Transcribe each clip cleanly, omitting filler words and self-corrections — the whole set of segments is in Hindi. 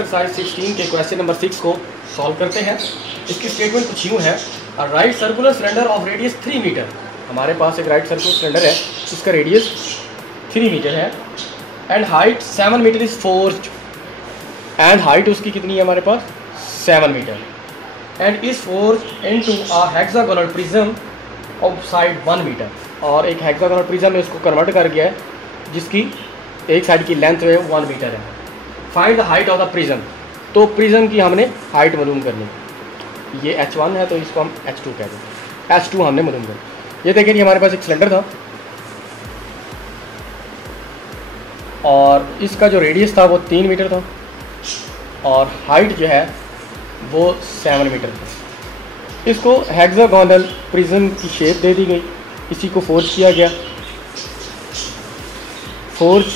एक्सरसाइज 16 के क्वेश्चन नंबर 6 को सॉल्व करते हैं। इसकी स्टेटमेंट कुछ यूँ है, right circular cylinder of radius 3 metre. हमारे पास एक राइट सर्कुलर सिलेंडर है, इसका रेडियस 3 मीटर है and height 7 metre is forced, and height उसकी कितनी है हमारे पास 7 metre, and is forced into a hexagonal prism of side 1 metre. और एक हेक्सागोनल प्रिज्म में इसको कन्वर्ट कर गया है जिसकी एक साइड की लेंथ जो है 1 मीटर है। Find the height of the prism. तो प्रिज्म की हमने हाइट मालूम करनी, ये H1 है तो इसको हम H2 कह दें, H2 हमने मालूम करनी। ये देखिए कि हमारे पास एक सिलेंडर था और इसका जो रेडियस था वो 3 मीटर था और हाइट जो है वो 7 मीटर था। इसको हेक्सागोनल प्रिज्म की शेप दे दी गई, इसी को फोर्ज किया गया। फोर्ज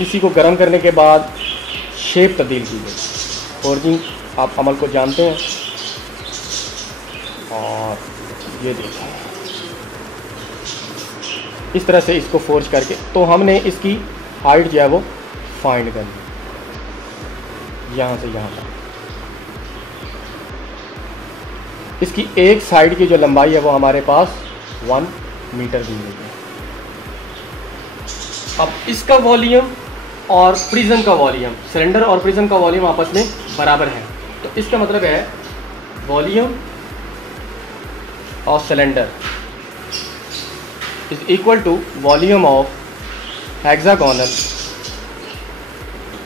इसी को गर्म करने के बाद शेप तब्दील की गई। फोर्जिंग आप अमल को जानते हैं। और ये देखिए इस तरह से इसको फोर्ज करके तो हमने इसकी हाइट जो है वो फाइंड करनी, यहाँ से यहाँ तक। इसकी एक साइड की जो लंबाई है वो हमारे पास 1 मीटर दी गई है। अब इसका वॉल्यूम और प्रिज्म का वॉल्यूम, सिलेंडर और प्रिज्म का वॉल्यूम आपस में बराबर है, तो इसका मतलब है volume of cylinder is equal to volume of hexagonal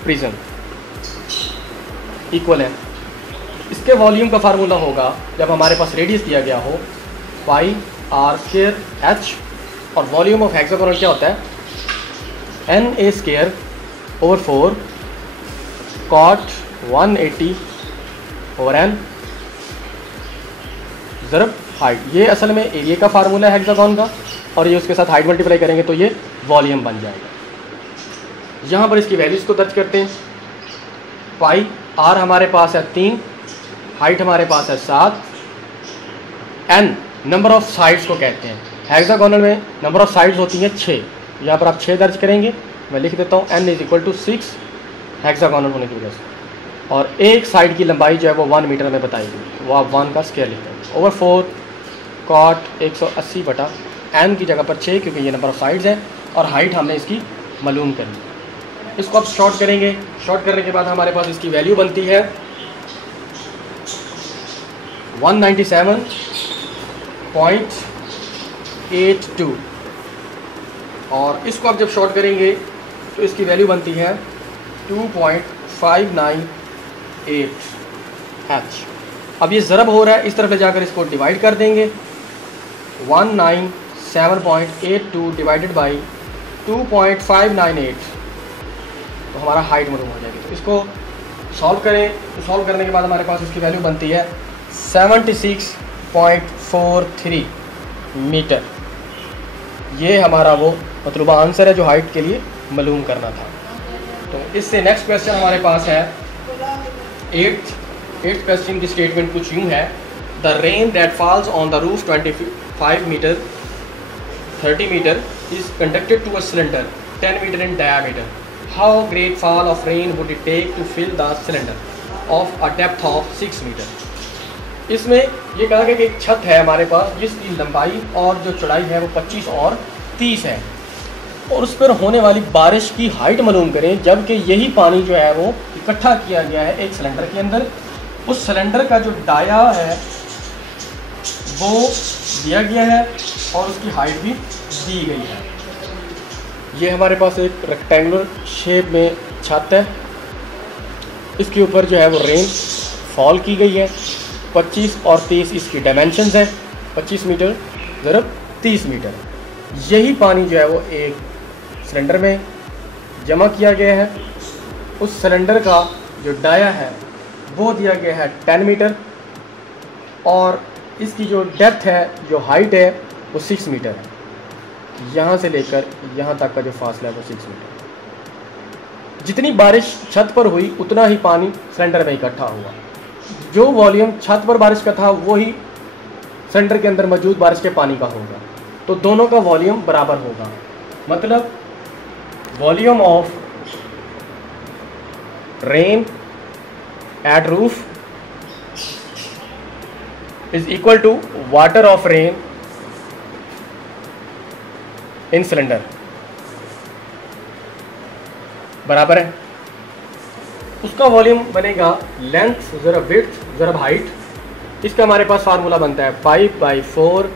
prism, equal है। इसके वॉल्यूम का फार्मूला होगा जब हमारे पास रेडियस दिया गया हो पाई आर स्क्वायर एच, और वॉल्यूम ऑफ हेक्सागोनल क्या होता है n a square over 4 cot 180 over n ज़रब हाइट। ये असल में एरिया का फार्मूला है हेक्सागोन का, और ये उसके साथ हाइट मल्टीप्लाई करेंगे तो ये वॉल्यूम बन जाएगा। यहाँ पर इसकी वैल्यूज़ को दर्ज करते हैं। पाई आर हमारे पास है 3, हाइट हमारे पास है 7, एन नंबर ऑफ साइड्स को कहते हैं। हेक्सागोनल में नंबर ऑफ साइड्स होती हैं 6, यहाँ पर आप 6 दर्ज करेंगे। मैं लिख देता हूँ n is equal to 6 hexagonal होने की वजह से, और एक साइड की लंबाई जो है वो 1 मीटर में बताई गई, वो आप 1 का स्क्वायर लिखते हैं। ओवर 4 कॉट 180 बटा n की जगह पर 6, क्योंकि ये नंबर ऑफ साइड्स है, और हाइट हमने इसकी मालूम करनी। इसको आप शॉर्ट करेंगे, शॉर्ट करने के बाद हमारे पास इसकी वैल्यू बनती है 197.82, और इसको आप जब शॉर्ट करेंगे तो इसकी वैल्यू बनती है 2.598 H। अब ये ज़रब हो रहा है, इस तरफ ले जाकर इसको डिवाइड कर देंगे। 197.82 डिवाइडेड बाई 2.598, तो हमारा हाइट मालूम हो जाएगी। तो इसको सॉल्व करें, तो सॉल्व करने के बाद हमारे पास इसकी वैल्यू बनती है 76.43 मीटर। ये हमारा वो मतलूबा आंसर है जो हाइट के लिए मालूम करना था। तो इससे नेक्स्ट क्वेश्चन हमारे पास है 8th क्वेश्चन की स्टेटमेंट कुछ यूँ है, the rain that falls on the roof 25 metre 30 metre is conducted to a cylinder 10 metre in diameter. How great fall of rain would it take to fill the cylinder of a depth of 6 metre. इसमें ये कहा गया कि एक छत है हमारे पास जिसकी लंबाई और जो चौड़ाई है वो 25 और 30 है, और उस पर होने वाली बारिश की हाइट मालूम करें, जबकि यही पानी जो है वो इकट्ठा किया गया है एक सिलेंडर के अंदर। उस सिलेंडर का जो डाया है वो दिया गया है और उसकी हाइट भी दी गई है। ये हमारे पास एक रेक्टेंगुलर शेप में छत है, इसके ऊपर जो है वो रेन फॉल की गई है। 25 और 30 इसकी डायमेंशंस हैं, 25 मीटर ज़रब 30 मीटर। यही पानी जो है वो एक सिलेंडर में जमा किया गया है। उस सिलेंडर का जो डाया है वो दिया गया है 10 मीटर, और इसकी जो डेप्थ है, जो हाइट है वो 6 मीटर है। यहाँ से लेकर यहाँ तक का जो फासला है वो 6 मीटर। जितनी बारिश छत पर हुई उतना ही पानी सिलेंडर में इकट्ठा हुआ। जो वॉल्यूम छत पर बारिश का था वही सिलेंडर के अंदर मौजूद बारिश के पानी का होगा, तो दोनों का वॉल्यूम बराबर होगा। मतलब volume of rain at roof is equal to water of rain in cylinder, बराबर है। उसका वॉल्यूम बनेगा लेंथ ज़रा विड्थ ज़रा हाइट। इसका हमारे पास फार्मूला बनता है 5/4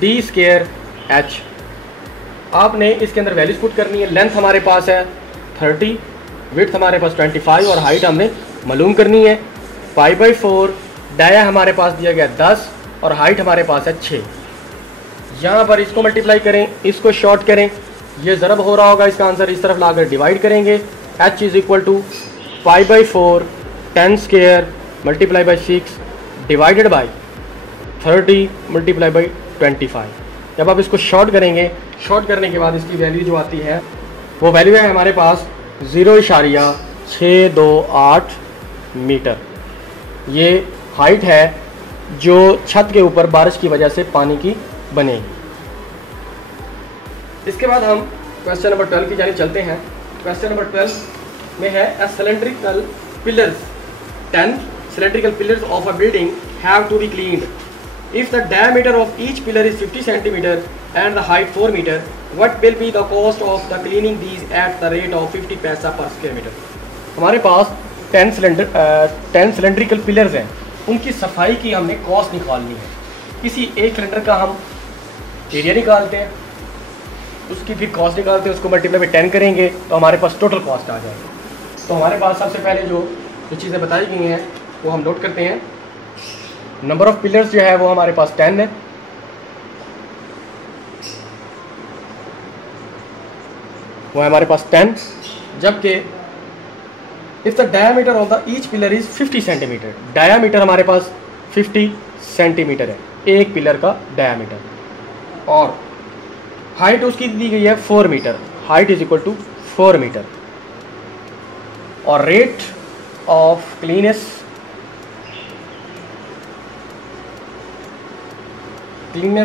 d स्क्वायर h। आपने इसके अंदर वैल्यूज पुट करनी है। लेंथ हमारे पास है 30, विड्थ हमारे पास 25 और हाइट हमने मालूम करनी है। 5/4 डाया हमारे पास दिया गया 10 और हाइट हमारे पास है 6। यहाँ पर इसको मल्टीप्लाई करें, इसको शॉर्ट करें, ये ज़रब हो रहा होगा, इसका आंसर इस तरफ लाकर डिवाइड करेंगे। h is equal to 5/4 10 square multiply by 6 divided by 30 multiply by 25। जब आप इसको शॉर्ट करेंगे, शॉर्ट करने के बाद इसकी वैल्यू जो आती है वो वैल्यू है हमारे पास 0.628 मीटर। ये हाइट है जो छत के ऊपर बारिश की वजह से पानी की बनेगी। इसके बाद हम क्वेश्चन नंबर 12 की जानिब चलते हैं। क्वेश्चन नंबर 12 में है a cylindrical pillars 10 cylindrical pillars of a building have to be cleaned. If the diameter of each pillar is 50 centimeter and the height 4 meter, what will be the cost of the cleaning these at the rate of 50 पैसा per square meter? हमारे पास 10 cylindrical pillars हैं, उनकी सफाई की हमने कॉस्ट निकालनी है। किसी एक सिलेंडर का हम एरिया निकालते हैं, उसकी फिर कॉस्ट निकालते हैं, उसको मल्टीप्लाई बाई 10 करेंगे तो हमारे पास टोटल कॉस्ट आ जाएगी। तो हमारे पास सबसे पहले जो चीज़ें बताई गई हैं वो हम नोट करते हैं। नंबर ऑफ पिलर्स जो है वो हमारे पास 10 है। वो है हमारे पास 10, जबकि if the diameter of the each pillar is 50 centimetre, diameter हमारे पास 50 सेंटीमीटर है एक पिलर का डायमीटर, और हाइट उसकी दी गई है 4 metre, height is equal to 4 metre, और रेट ऑफ क्लीनेस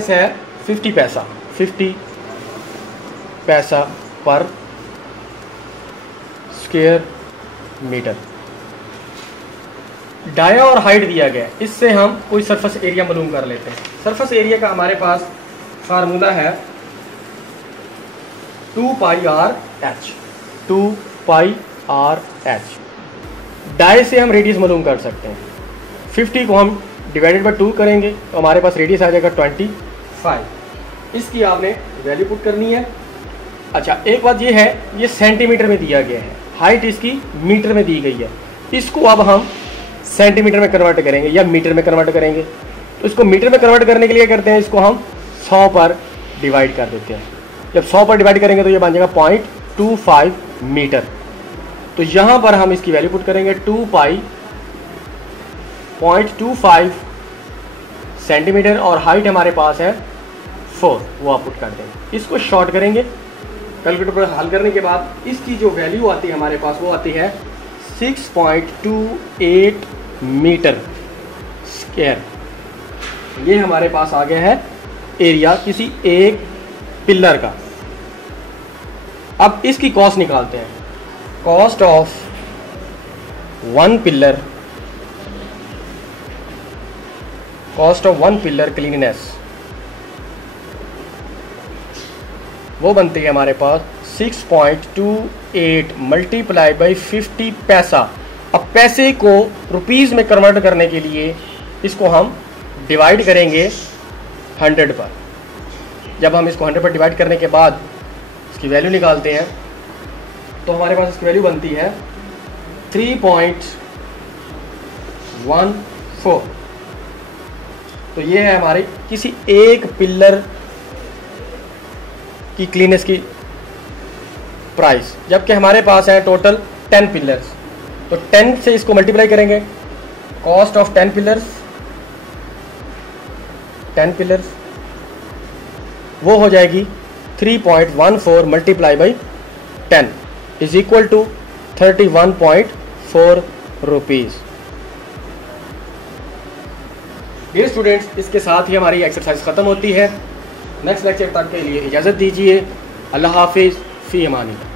है 50 पैसा पर स्क्वायर मीटर। डाया और हाइट दिया गया है, इससे हम कोई सरफेस एरिया मालूम कर लेते हैं। सरफेस एरिया का हमारे पास फार्मूला है 2πr/h। 2πr/h। डाई से हम रेडियस मालूम कर सकते हैं। 50 को हम डिवाइडेड बाई 2 करेंगे तो हमारे पास रेडियस आ जाएगा 25। इसकी आपने वैल्यू पुट करनी है। अच्छा, एक बात ये है, ये सेंटीमीटर में दिया गया है, हाइट इसकी मीटर में दी गई है। इसको अब हम सेंटीमीटर में कन्वर्ट करेंगे या मीटर में कन्वर्ट करेंगे। तो इसको मीटर में कन्वर्ट करने के लिए करते हैं, इसको हम 100 पर डिवाइड कर देते हैं। जब 100 पर डिवाइड करेंगे तो ये बन जाएगा 0.25 मीटर। तो यहाँ पर हम इसकी वैल्यू पुट करेंगे 0.25 सेंटीमीटर, और हाइट हमारे पास है 4, वो आप पुट कर देंगे। इसको शॉर्ट करेंगे कैलकुलेटर पर हल करने के बाद इसकी जो वैल्यू आती है हमारे पास वो आती है 6.28 मीटर स्क्वायर। ये हमारे पास आ गया है एरिया किसी एक पिलर का। अब इसकी कॉस्ट निकालते हैं। Cost of one pillar cleanness वो बनती है हमारे पास 6.28 मल्टीप्लाई बाई 50 पैसा। अब पैसे को रुपीज़ में कन्वर्ट करने के लिए इसको हम डिवाइड करेंगे 100 पर। जब हम इसको 100 पर डिवाइड करने के बाद इसकी वैल्यू निकालते हैं तो हमारे पास इसकी वैल्यू बनती है 3.14। तो ये है हमारे किसी एक पिलर की क्लीनेस की प्राइस, जबकि हमारे पास है टोटल 10 पिलर्स। तो 10 से इसको मल्टीप्लाई करेंगे, कॉस्ट ऑफ 10 पिलर्स वो हो जाएगी 3.14 multiply by 10 is equal to 31.4 rupees. Dear students, इसके साथ ही हमारी एक्सरसाइज ख़त्म होती है। नेक्स्ट लेक्चर तक के लिए इजाज़त दीजिए। अल्लाह हाफिज़, फ़ी अमानिल्लाह।